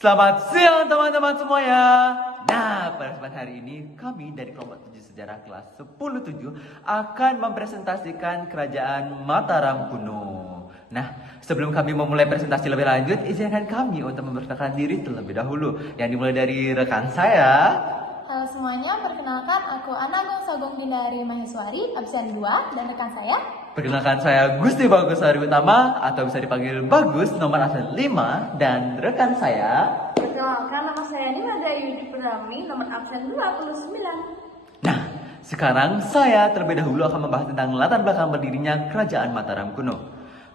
Selamat siang teman-teman semuanya. Nah, pada kesempatan hari ini kami dari kelompok 7 sejarah kelas 10-7 akan mempresentasikan Kerajaan Mataram kuno. Nah, sebelum kami memulai presentasi lebih lanjut, izinkan kami untuk memperkenalkan diri terlebih dahulu. Yang dimulai dari rekan saya. Halo semuanya, perkenalkan aku Anagung Sagung Dindari Maheswari, absen 2, dan rekan saya. Perkenalkan saya Gusti Bagus Hari Utama atau bisa dipanggil Bagus, nomor absen 5, dan rekan saya. Perkenalkan, nama saya Nimada Yudi Purnami, nomor absen 29. Nah, sekarang saya terlebih dahulu akan membahas tentang latar belakang berdirinya Kerajaan Mataram kuno.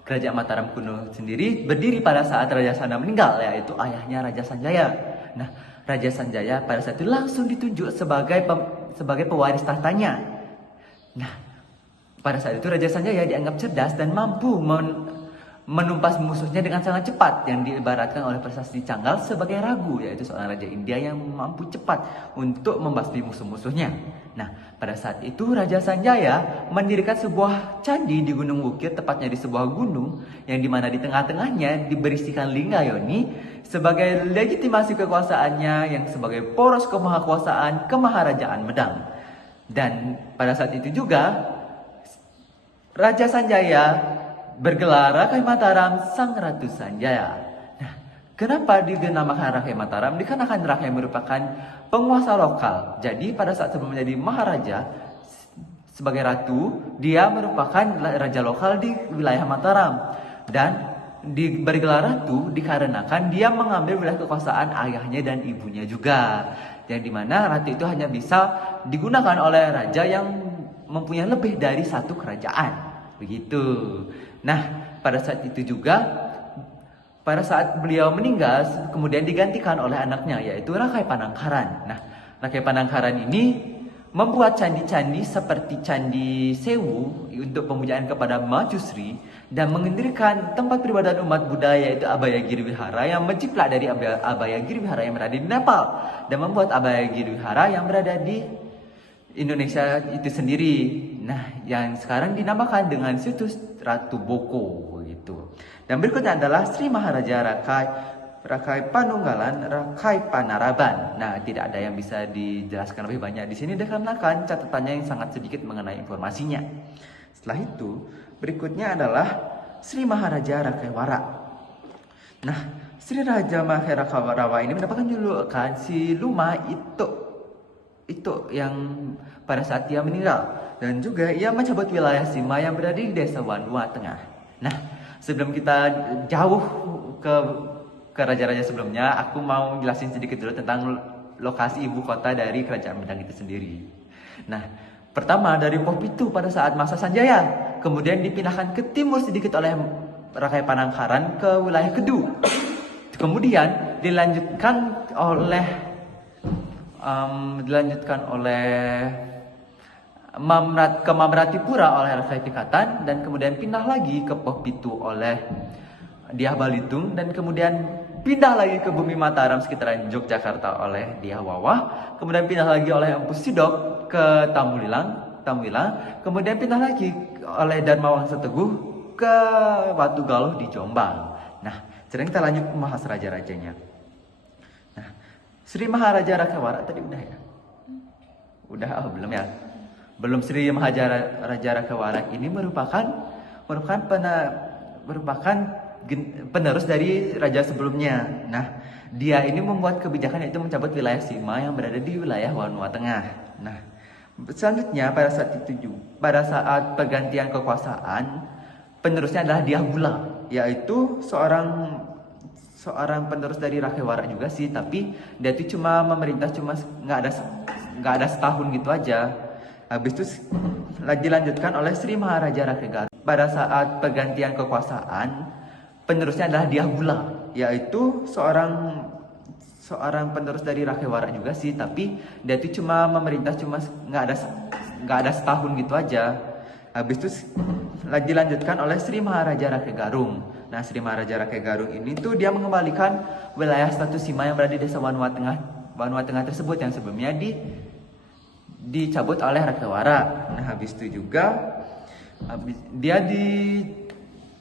Kerajaan Mataram kuno sendiri berdiri pada saat Raja Sanda meninggal, yaitu ayahnya Raja Sanjaya. Nah, Raja Sanjaya pada saat itu langsung ditunjuk sebagai pewaris tahtanya. Nah, pada saat itu Raja Sanjaya dianggap cerdas dan mampu menumpas musuhnya dengan sangat cepat, yang diibaratkan oleh prestasi Canggal sebagai ragu, yaitu seorang raja India yang mampu cepat untuk membasmi musuh-musuhnya. Nah, pada saat itu Raja Sanjaya mendirikan sebuah candi di Gunung Bukit, tepatnya di sebuah gunung yang dimana di tengah-tengahnya diberisikan Lingayoni sebagai legitimasi kekuasaannya, yang sebagai poros kemahakuasaan kemaharajaan Medang. Dan pada saat itu juga Raja Sanjaya bergelar Rakai Mataram Sang Ratu Sanjaya. Nah, kenapa dinamakan Rakai Mataram? Dikarenakan Rakai merupakan penguasa lokal. Jadi pada saat sebelum menjadi maharaja sebagai ratu, dia merupakan raja lokal di wilayah Mataram. Dan bergelar ratu dikarenakan dia mengambil wilayah kekuasaan ayahnya dan ibunya juga. Yang dimana ratu itu hanya bisa digunakan oleh raja yang mempunyai lebih dari satu kerajaan. Begitu. Nah, pada saat itu juga, pada saat beliau meninggal, kemudian digantikan oleh anaknya, yaitu Rakai Panangkaran. Nah, Rakai Panangkaran ini membuat candi-candi seperti Candi Sewu untuk pemujaan kepada Majusri, dan mendirikan tempat peribadatan umat Buddha, yaitu Abhayagiri Wihara yang menjiplak dari Abhayagiri Wihara yang berada di Nepal, dan membuat Abhayagiri Wihara yang berada di Indonesia itu sendiri. Nah, yang sekarang dinamakan dengan situs Ratu Boko begitu. Dan berikutnya adalah Sri Maharaja Rakai Panunggalan Rakai Panaraban. Nah, tidak ada yang bisa dijelaskan lebih banyak di sini dikarenakan catatannya yang sangat sedikit mengenai informasinya. Setelah itu, berikutnya adalah Sri Maharaja Rakai Wara. Nah, Sri Raja Maharaja Rakai Wara ini mendapatkan julukan si Luma itu yang pada saat dia meninggal, dan juga ia mencabut wilayah Sima yang berada di desa Wanua Tengah. Nah, sebelum kita jauh ke raja-raja sebelumnya, aku mau jelasin sedikit dulu tentang lokasi ibu kota dari Kerajaan Medang itu sendiri. Nah, pertama dari Popitu pada saat masa Sanjaya, kemudian dipindahkan ke timur sedikit oleh Rakai Panangkaran ke wilayah Kedu. Kemudian dilanjutkan oleh ke Mamratipura oleh Rakai Pikatan, dan kemudian pindah lagi ke Popitu oleh Dyah Balitung, dan kemudian pindah lagi ke bumi Mataram sekitaran Yogyakarta oleh Dyah Wawah, kemudian pindah lagi oleh Empu Sidok ke Tamulilang, kemudian pindah lagi oleh Dharma Wangsa Teguh ke Watu Galuh di Jombang. Nah, sekarang kita lanjut membahas raja-rajanya. Sri Maharaja Rakai Wara tadi udah ya? Udah, belum ya? Belum. Sri Maharaja Rakai Wara ini merupakan penerus dari raja sebelumnya. Nah, dia ini membuat kebijakan yaitu mencabut wilayah Sima yang berada di wilayah Wanua Tengah. Nah, selanjutnya pada saat pergantian kekuasaan, penerusnya adalah Dyah Bula, yaitu seorang penerus dari Rakai Wara juga sih, tapi dia itu cuma memerintah nggak ada setahun gitu aja. Habis itu dilanjutkan oleh Sri Maharaja Rakai Garung. Pada saat pergantian kekuasaan, penerusnya adalah Dyah Bula, yaitu seorang penerus dari Rakai Wara juga sih, tapi dia itu cuma memerintah nggak ada setahun gitu aja. Habis itu dilanjutkan oleh Sri Maharaja Rakai Garung. Nah, Sri Maharaja Rakai Garung ini tuh dia mengembalikan wilayah status Sima yang berada di desa Wanua Tengah tersebut yang sebelumnya dicabut oleh Rakai Wara. Nah, habis itu juga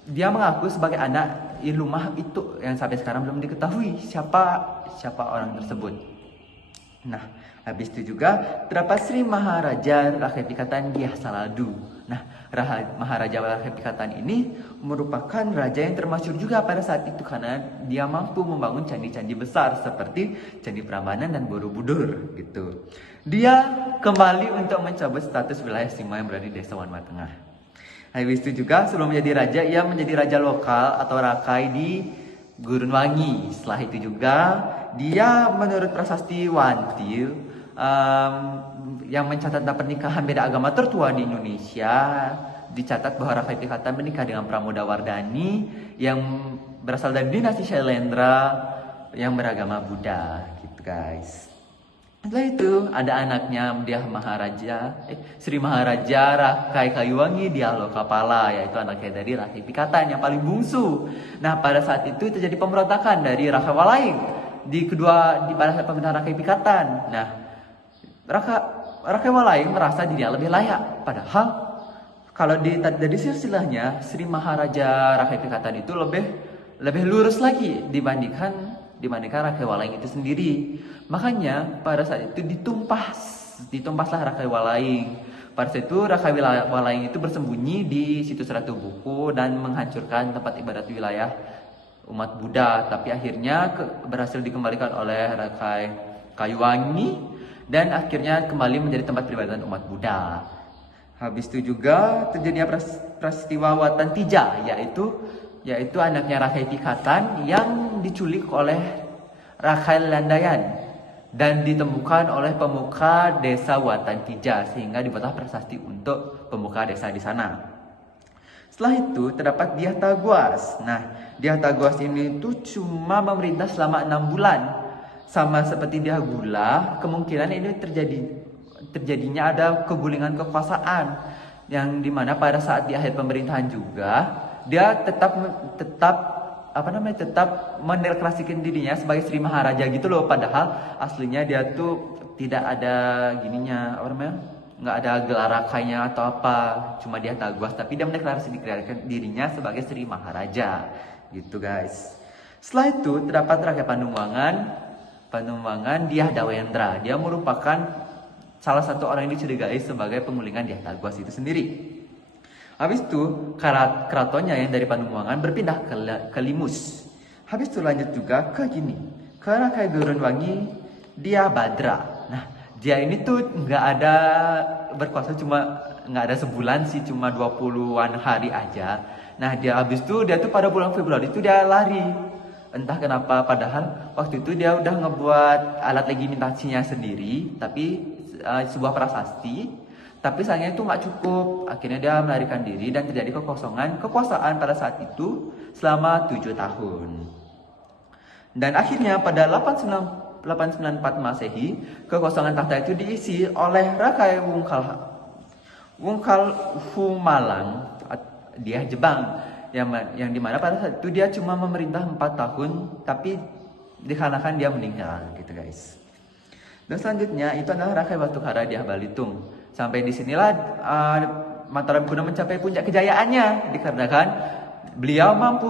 dia mengaku sebagai anak Ilumah itu yang sampai sekarang belum diketahui siapa orang tersebut. Nah, habis itu juga terdapat Sri Maharaja Rakyat Pikatan Dyah Saladu. Nah, Maharaja Rakyat Pikatan ini merupakan raja yang termasyhur juga pada saat itu karena dia mampu membangun candi-candi besar seperti Candi Prambanan dan Borobudur gitu. Dia kembali untuk mencabut status wilayah Sima yang berada di Desa Wanma Tengah. Habis itu juga sebelum menjadi raja, ia menjadi raja lokal atau rakai di Gurunwangi. Setelah itu juga dia menurut prasasti Wantil yang mencatat pernikahan beda agama tertua di Indonesia, dicatat bahwa Rakai Pikatan menikah dengan Pramodawardhani yang berasal dari dinasti Shailendra yang beragama Buddha gitu guys. Setelah itu ada anaknya Sri Maharaja Rakai Kayuwangi Dialokapala, yaitu anaknya dari Rakai Pikatan yang paling bungsu. Nah, pada saat itu terjadi pemberontakan dari Rakai Walaing pada saat pemerintahan Rakai Pikatan. Nah, Rakai Walaing merasa dirinya lebih layak, padahal kalau dari silsilahnya Sri Maharaja Rakai Pikatan itu lebih lurus lagi dibandingkan Rakai Walaing itu sendiri. Makanya pada saat itu ditumpaslah Rakai Walaing. Pada saat itu Rakai Walaing itu bersembunyi di situs Ratu Buku dan menghancurkan tempat ibadat wilayah umat Buddha. Tapi akhirnya berhasil dikembalikan oleh Rakai Kayuwangi dan akhirnya kembali menjadi tempat peribadatan umat Buddha. Habis itu juga terjadinya peristiwa Watan Tija, yaitu anaknya Rakai Pikatan yang diculik oleh Rakai Landayan dan ditemukan oleh pemuka desa Watan Tija, sehingga dibuatlah prasasti untuk pemuka desa di sana. Setelah itu terdapat Dyah Tagwas. Nah, Dyah Tagwas ini tuh cuma memerintah selama 6 bulan. Sama seperti Dyah Gula, kemungkinan ini terjadinya ada kegulingan kekuasaan yang dimana pada saat di akhir pemerintahan juga dia tetap mendeklarasikan dirinya sebagai Sri Maharaja gitu loh, padahal aslinya dia tuh tidak ada nggak ada gelar rakainya atau apa, cuma dia Tagwas, tapi dia mendeklarasikan dirinya sebagai Sri Maharaja gitu guys. Setelah itu terdapat Rakai Panemwangan Dyah Dawendra. Dia merupakan salah satu orang yang dicurigai sebagai pengulingan Dyah Tagwas itu sendiri. Habis itu keratonnya yang dari Panemwangan berpindah ke Limus. Habis itu lanjut juga ke Rakai Gurunwangi Dyah Badra. Nah, dia ini tuh berkuasa nggak ada sebulan sih, cuma 20-an hari aja. Nah, habis itu dia tuh pada bulan Februari itu dia lari. Entah kenapa, padahal waktu itu dia udah ngebuat alat legitimasinya sendiri, tapi sebuah prasasti, tapi sayangnya itu nggak cukup. Akhirnya dia melarikan diri dan terjadi kekosongan pada saat itu selama 7 tahun. Dan akhirnya pada 894 Masehi, kekosongan tahta itu diisi oleh Rakai Wungkal Humalang Dyah Jebang. Yang dimana pada saat itu dia cuma memerintah 4 tahun, tapi dikarenakan dia meninggal gitu guys. Dan selanjutnya itu adalah Rakai Batukara Dyah Balitung. Sampai disinilah Mataram Kuno mencapai puncak kejayaannya, dikarenakan beliau mampu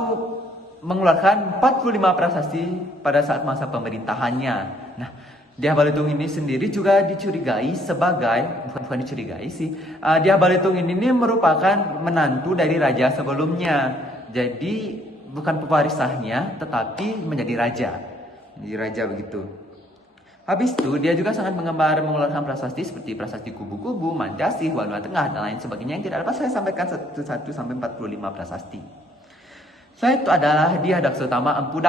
mengeluarkan 45 prasasti pada saat masa pemerintahannya. Nah, Dyah Balitung ini sendiri juga dicurigai sebagai, bukan dicurigai sih, Dyah Balitung ini merupakan menantu dari raja sebelumnya. Jadi bukan pewarisahnya, tetapi menjadi raja. Menjadi raja begitu. Habis itu dia juga sangat mengeluarkan prasasti seperti prasasti Kubu-Kubu, Mandasih, Wanma Tengah, dan lain sebagainya yang tidak dapat saya sampaikan 1 sampai 45 prasasti. Setelah itu adalah Dyah Daksutama Empu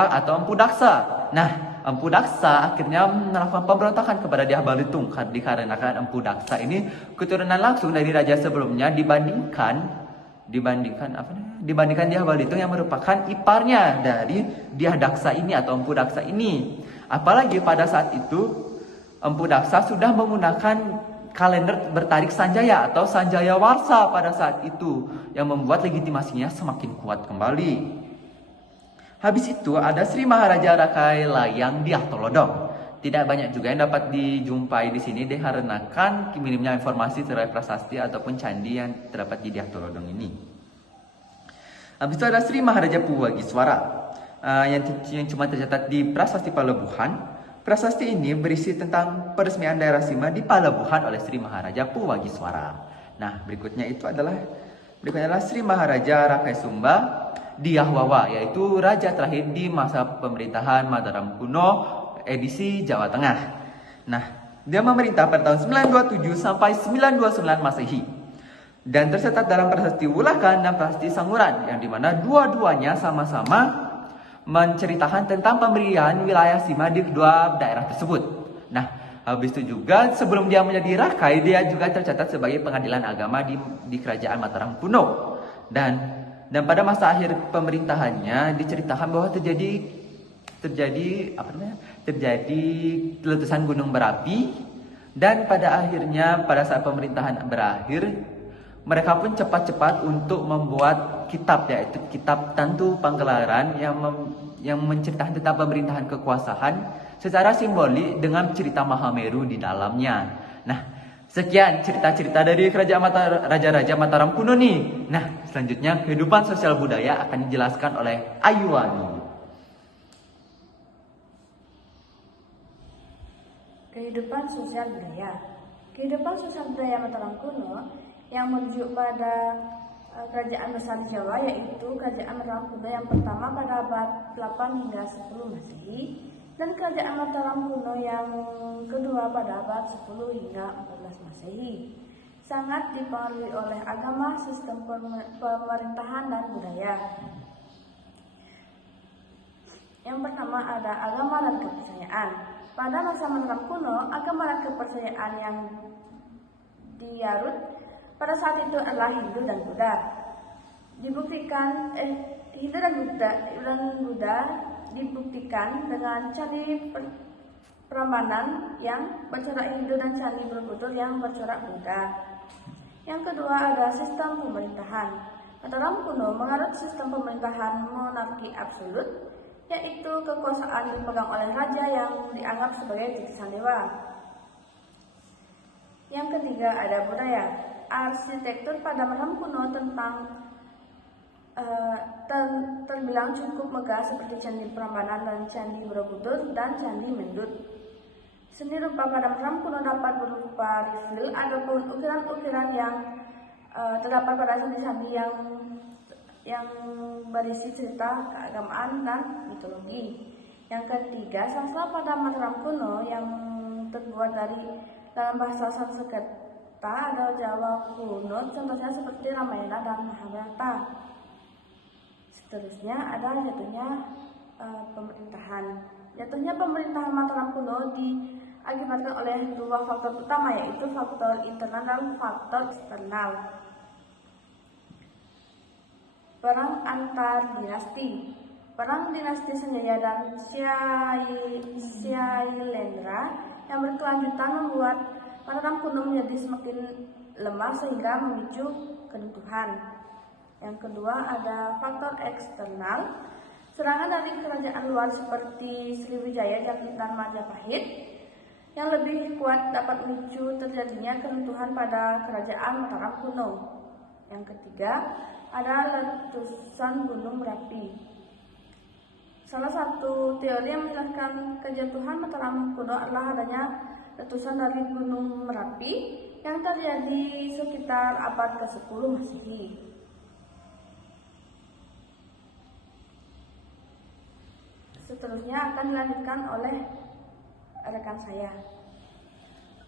Daksa. Nah, Empu Daksa akhirnya melakukan pemberontakan kepada Dyah Balitung dikarenakan Empu Daksa ini keturunan langsung dari raja sebelumnya dibandingkan Dyah Balitung yang merupakan iparnya dari Dyah Daksa ini atau Empu Daksa ini. Apalagi pada saat itu Empu Daksa sudah menggunakan kalender bertarik Sanjaya atau Sanjaya Warsa pada saat itu yang membuat legitimasinya semakin kuat kembali. Habis itu ada Sri Maharaja Rakai Layang Dyah Tolodong. Tidak banyak juga yang dapat dijumpai di sini dikarenakan minimnya informasi terkait prasasti ataupun candi yang terdapat di Dyah Tolodong ini. Habis itu ada Sri Maharaja Puwagiswara. yang cuma tercatat di Prasasti Palebuhan. Prasasti ini berisi tentang peresmian daerah Sima di Palebuhan oleh Sri Maharaja Puwagiswara. Nah, berikutnya adalah Sri Maharaja Rakai Sumba Diahwawa, yaitu raja terakhir di masa pemerintahan Mataram kuno edisi Jawa Tengah. Nah, dia memerintah pada tahun 927 sampai 929 Masehi. Dan tercatat dalam Prasasti Wulakan dan Prasasti Sanguran, yang dimana dua-duanya sama-sama menceritakan tentang pemberian wilayah Sima di kedua daerah tersebut. Nah, habis itu juga sebelum dia menjadi Rakai, dia juga tercatat sebagai pengadilan agama di kerajaan Mataram kuno. Dan pada masa akhir pemerintahannya diceritakan bahwa terjadi letusan gunung berapi, dan pada akhirnya pada saat pemerintahan berakhir, mereka pun cepat-cepat untuk membuat kitab, yaitu kitab Tantu Panggelaran yang menceritakan tentang pemerintahan kekuasaan secara simbolik dengan cerita Mahameru di dalamnya. Nah, sekian cerita-cerita dari kerajaan Raja-Raja Mataram kuno nih. Nah, selanjutnya kehidupan sosial budaya akan dijelaskan oleh Ayuani. Kehidupan sosial budaya. Kehidupan sosial budaya Mataram kuno yang merujuk pada kerajaan besar di Jawa, yaitu kerajaan Mataram kuno yang pertama pada abad 8 hingga 10 Masehi dan kerajaan Mataram kuno yang kedua pada abad 10 hingga 14 Masehi. Sangat dipengaruhi oleh agama, sistem pemerintahan dan budaya. Yang pertama ada agama dan kepercayaan. Pada masa Mataram kuno, agama dan kepercayaan yang diarut pada saat itu adalah Hindu dan Buddha. Hindu dan Buddha dibuktikan dengan candi Prambanan yang bercorak Hindu dan candi Borobudur yang bercorak Buddha. Yang kedua ada sistem pemerintahan. Mataram kuno menganut sistem pemerintahan monarki absolut, yaitu kekuasaan dipegang oleh raja yang dianggap sebagai titisan dewa. Yang ketiga ada budaya. Arsitektur pada Mataram kuno terbilang cukup megah seperti Candi Prambanan dan Candi Borobudur dan Candi Mendut. Seni rupa pada Mataram kuno dapat berupa rifil ataupun ukiran-ukiran yang terdapat pada candi-candi yang berisi cerita keagamaan dan mitologi. Yang ketiga, sastra pada Mataram kuno yang terbuat dalam bahasa Sanskerta atau Jawa kuno, contohnya seperti Ramayana dan Mahabharata. Seterusnya ada jatuhnya pemerintahan. Jatuhnya pemerintahan Mataram kuno diakibatkan oleh dua faktor utama, yaitu faktor internal dan faktor eksternal. Perang antar dinasti. Perang dinasti Sanjaya dan Syailendra yang berkelanjutan membuat Mataram kuno menjadi semakin lemah sehingga memicu keruntuhan. Yang kedua ada faktor eksternal. Serangan dari kerajaan luar seperti Sriwijaya dan Majapahit yang lebih kuat dapat memicu terjadinya keruntuhan pada kerajaan Mataram kuno. Yang ketiga ada letusan Gunung Merapi. Salah satu teori yang menjelaskan kejatuhan Mataram kuno adalah adanya letusan dari Gunung Merapi yang terjadi sekitar abad ke-10 Masehi. Seterusnya akan dilanjutkan oleh rekan saya.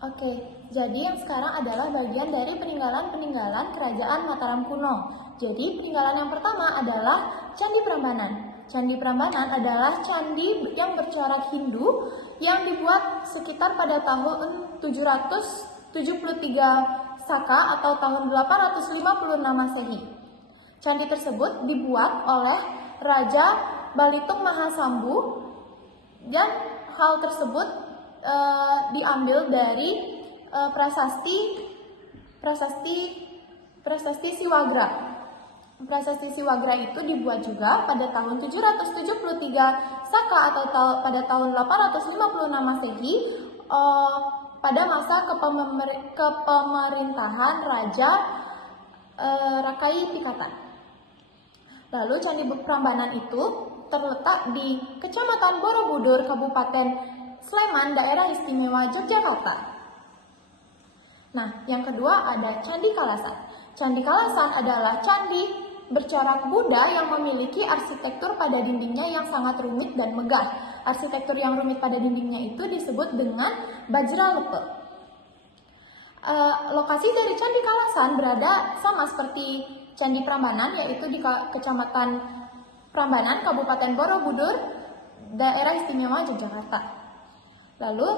Oke, jadi yang sekarang adalah bagian dari peninggalan-peninggalan kerajaan Mataram kuno. Jadi peninggalan yang pertama adalah Candi Prambanan. Candi Prambanan adalah candi yang bercorak Hindu yang dibuat sekitar pada tahun 773 Saka atau tahun 856 Masehi. Candi tersebut dibuat oleh Raja Balitung Mahasambu dan hal tersebut diambil dari prasasti Siwagra. Prasasti Siwagra itu dibuat juga pada tahun 773 Saka atau pada tahun 856 Masehi pada masa kepemerintahan Raja Rakai Pikatan. Lalu Candi Prambanan itu terletak di Kecamatan Borobudur, Kabupaten Sleman, Daerah Istimewa Yogyakarta. Nah, yang kedua ada Candi Kalasan. Candi Kalasan adalah candi bercorak Buddha yang memiliki arsitektur pada dindingnya yang sangat rumit dan megah. Arsitektur yang rumit pada dindingnya itu disebut dengan Bajralepa. Lokasi dari Candi Kalasan berada sama seperti Candi Prambanan, yaitu di Kecamatan Prambanan, Kabupaten Borobudur, Daerah Istimewa Yogyakarta. Lalu,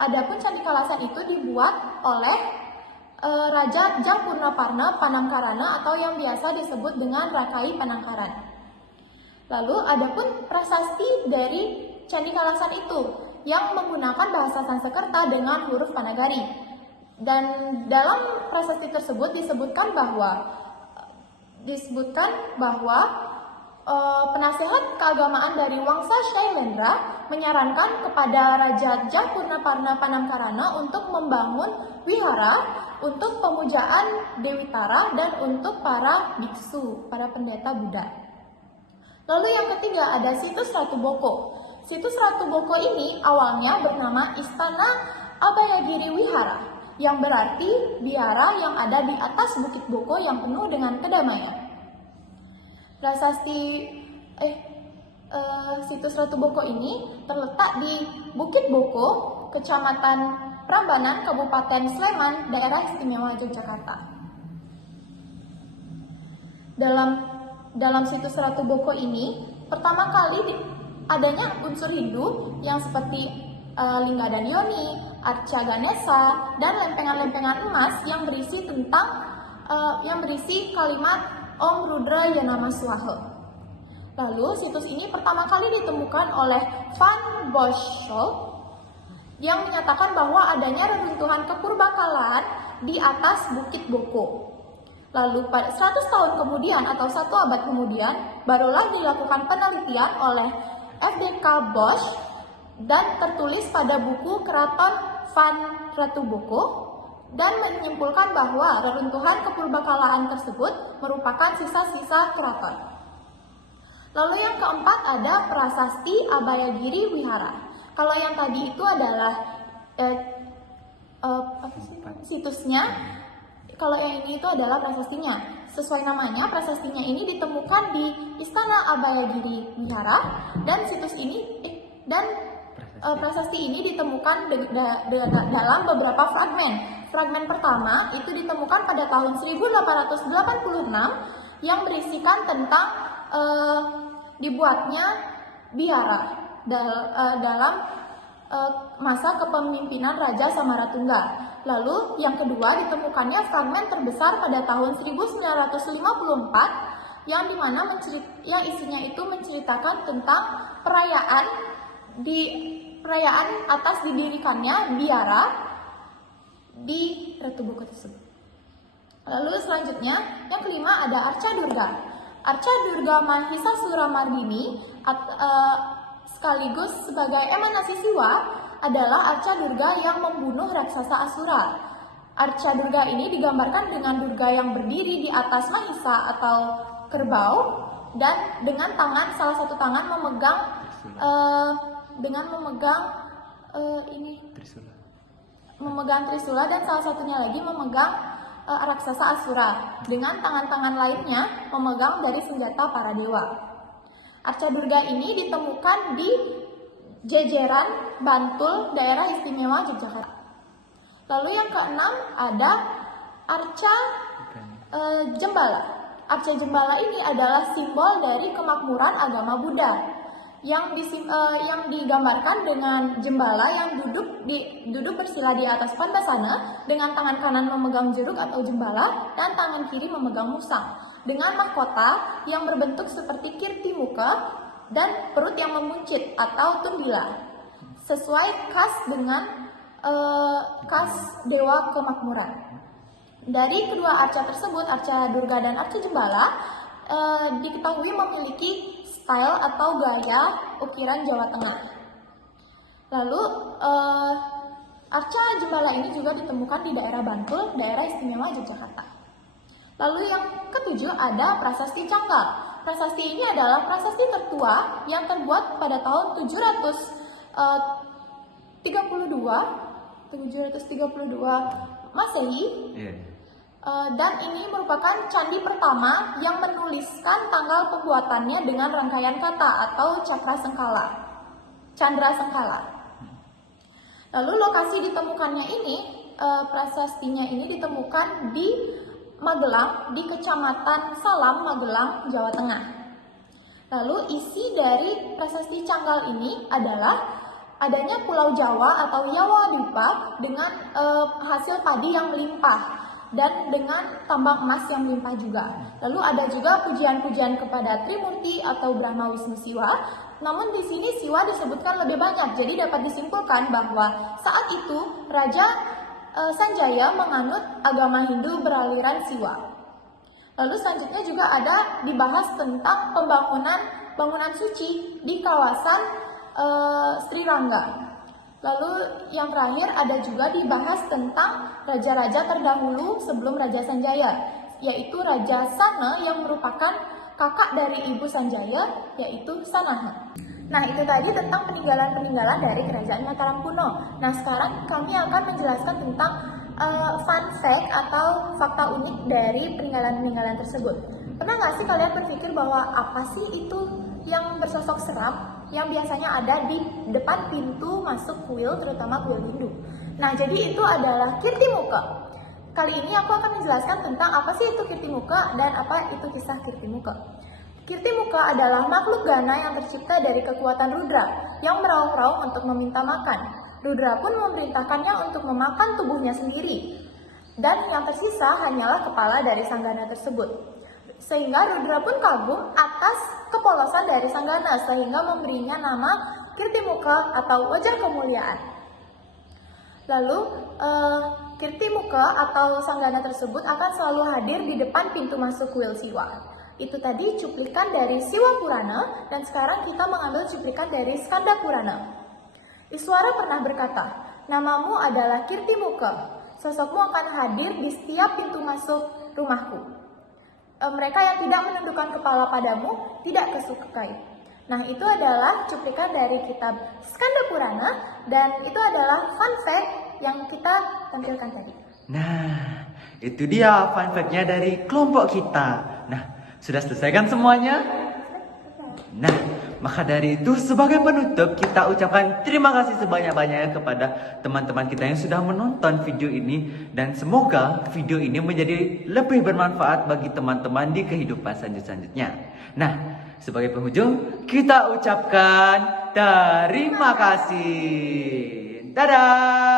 adapun Candi Kalasan itu dibuat oleh Raja Jampurnaparna Panangkarana atau yang biasa disebut dengan Rakai Panangkaran. Lalu, adapun prasasti dari Candi Kalasan itu yang menggunakan bahasa Sanskerta dengan huruf Panagari. Dan dalam prasasti tersebut disebutkan bahwa penasehat keagamaan dari Wangsa Shailendra menyarankan kepada Raja Jampurnaparna Panangkarana untuk membangun wihara untuk pemujaan Dewi Tara dan untuk para biksu, para pendeta Buddha. Lalu yang ketiga ada situs Ratu Boko. Situs Ratu Boko ini awalnya bernama Istana Abayagiri Wihara, yang berarti biara yang ada di atas Bukit Boko yang penuh dengan kedamaian. Situs Ratu Boko ini terletak di Bukit Boko, Kecamatan Prambanan, Kabupaten Sleman, Daerah Istimewa Yogyakarta. Dalam situs Ratu Boko ini, pertama kali adanya unsur Hindu yang seperti Lingga dan Yoni, Arca Ganesha, dan lempengan-lempengan emas yang berisi kalimat Om Rudra Yanama Swaha. Lalu situs ini pertama kali ditemukan oleh Van Bosscholt yang menyatakan bahwa adanya reruntuhan kepurbakalaan di atas Bukit Boko. Lalu pada 100 tahun kemudian atau 1 abad kemudian barulah dilakukan penelitian oleh FDK Bosch dan tertulis pada buku Keraton Van Ratu Boko dan menyimpulkan bahwa reruntuhan kepurbakalaan tersebut merupakan sisa-sisa keraton. Lalu yang keempat ada Prasasti Abayagiri Wihara. Kalau yang tadi itu adalah situsnya, kalau yang ini itu adalah prasastinya. Sesuai namanya, prasastinya ini ditemukan di Istana Abayagiri Wihara dan situs ini prasasti ini ditemukan dalam beberapa fragmen. Fragmen pertama itu ditemukan pada tahun 1886 yang berisikan tentang dibuatnya biara dalam masa kepemimpinan Raja Samaratungga. Lalu yang kedua ditemukannya fragmen terbesar pada tahun 1954 yang isinya itu menceritakan tentang perayaan atas didirikannya biara di Ratu Boko tersebut. Lalu selanjutnya yang kelima ada Arca Durga. Arca Durga Mahisasura Mardini sekaligus sebagai emanasi Siwa adalah Arca Durga yang membunuh raksasa Asura. Arca Durga ini digambarkan dengan Durga yang berdiri di atas Mahisa atau kerbau dan dengan salah satu tangan memegang Trisula dan salah satunya lagi memegang raksasa Asura dengan tangan-tangan lainnya memegang dari senjata para dewa. Arca Durga ini ditemukan di Jejeran, Bantul, Daerah Istimewa Yogyakarta. Lalu yang keenam ada Arca Jembala. Arca Jembala ini adalah simbol dari kemakmuran agama Buddha yang digambarkan dengan jembala yang duduk bersila di atas pandasana dengan tangan kanan memegang jeruk atau jembala dan tangan kiri memegang musang dengan mahkota yang berbentuk seperti kirti muka dan perut yang memuncit atau tumbila sesuai dengan khas dewa kemakmuran. Dari kedua arca tersebut, Arca Durga dan Arca Jembala diketahui memiliki style atau gaya ukiran Jawa Tengah. Lalu Arca Jembala ini juga ditemukan di daerah Bantul, Daerah Istimewa Yogyakarta. Lalu yang ketujuh ada Prasasti Canggal. prasasti ini adalah prasasti tertua yang terbuat pada tahun 732 Masehi. Iya. Dan ini merupakan candi pertama yang menuliskan tanggal pembuatannya dengan rangkaian kata atau candra sengkala. Lalu lokasi ditemukannya ini, prasastinya ini ditemukan di Magelang, di Kecamatan Salam, Magelang, Jawa Tengah. Lalu isi dari prasasti Canggal ini adalah adanya Pulau Jawa atau Yawadipa dengan hasil padi yang melimpah dan dengan tambang emas yang melimpah juga. Lalu ada juga pujian-pujian kepada Trimurti atau Brahma Wisnu Siwa. Namun di sini Siwa disebutkan lebih banyak. Jadi dapat disimpulkan bahwa saat itu Raja Sanjaya menganut agama Hindu beraliran Siwa. Lalu selanjutnya juga ada dibahas tentang bangunan suci di kawasan Sri Rangga. Lalu yang terakhir ada juga dibahas tentang raja-raja terdahulu sebelum Raja Sanjaya, yaitu Raja Sana yang merupakan kakak dari Ibu Sanjaya, yaitu Sanaha. Nah, itu tadi tentang peninggalan-peninggalan dari Kerajaan Mataram kuno. Nah, sekarang kami akan menjelaskan tentang fun fact atau fakta unik dari peninggalan-peninggalan tersebut. Pernah nggak sih kalian berpikir bahwa apa sih itu yang bersosok seram yang biasanya ada di depan pintu masuk kuil, terutama kuil Hindu? Nah, jadi itu adalah Kirtimuka. Kali ini aku akan menjelaskan tentang apa sih itu Kirtimuka dan apa itu kisah Kirtimuka. Kirtimuka adalah makhluk gana yang tercipta dari kekuatan Rudra yang meraung-raung untuk meminta makan. Rudra pun memerintahkannya untuk memakan tubuhnya sendiri. Dan yang tersisa hanyalah kepala dari Sanggana tersebut. Sehingga Rudra pun kagum atas kepolosan dari Sanggana sehingga memberinya nama Kirtimuka atau wajah kemuliaan. Lalu Kirtimuka atau Sanggana tersebut akan selalu hadir di depan pintu masuk kuil Siwa. Itu tadi cuplikan dari Siwa Purana dan sekarang kita mengambil cuplikan dari Skanda Purana. Iswara pernah berkata, "Namamu adalah Kirtimuka. Sosokmu akan hadir di setiap pintu masuk rumahku. Mereka yang tidak menundukkan kepala padamu tidak kesukai." Nah, itu adalah cuplikan dari kitab Skanda Purana dan itu adalah fun fact yang kita tampilkan tadi. Nah, itu dia fun fact-nya dari kelompok kita. Nah, sudah selesai kan semuanya? Nah, maka dari itu sebagai penutup kita ucapkan terima kasih sebanyak-banyaknya kepada teman-teman kita yang sudah menonton video ini. Dan semoga video ini menjadi lebih bermanfaat bagi teman-teman di kehidupan selanjutnya. Nah, sebagai penghujung kita ucapkan terima kasih. Dadah!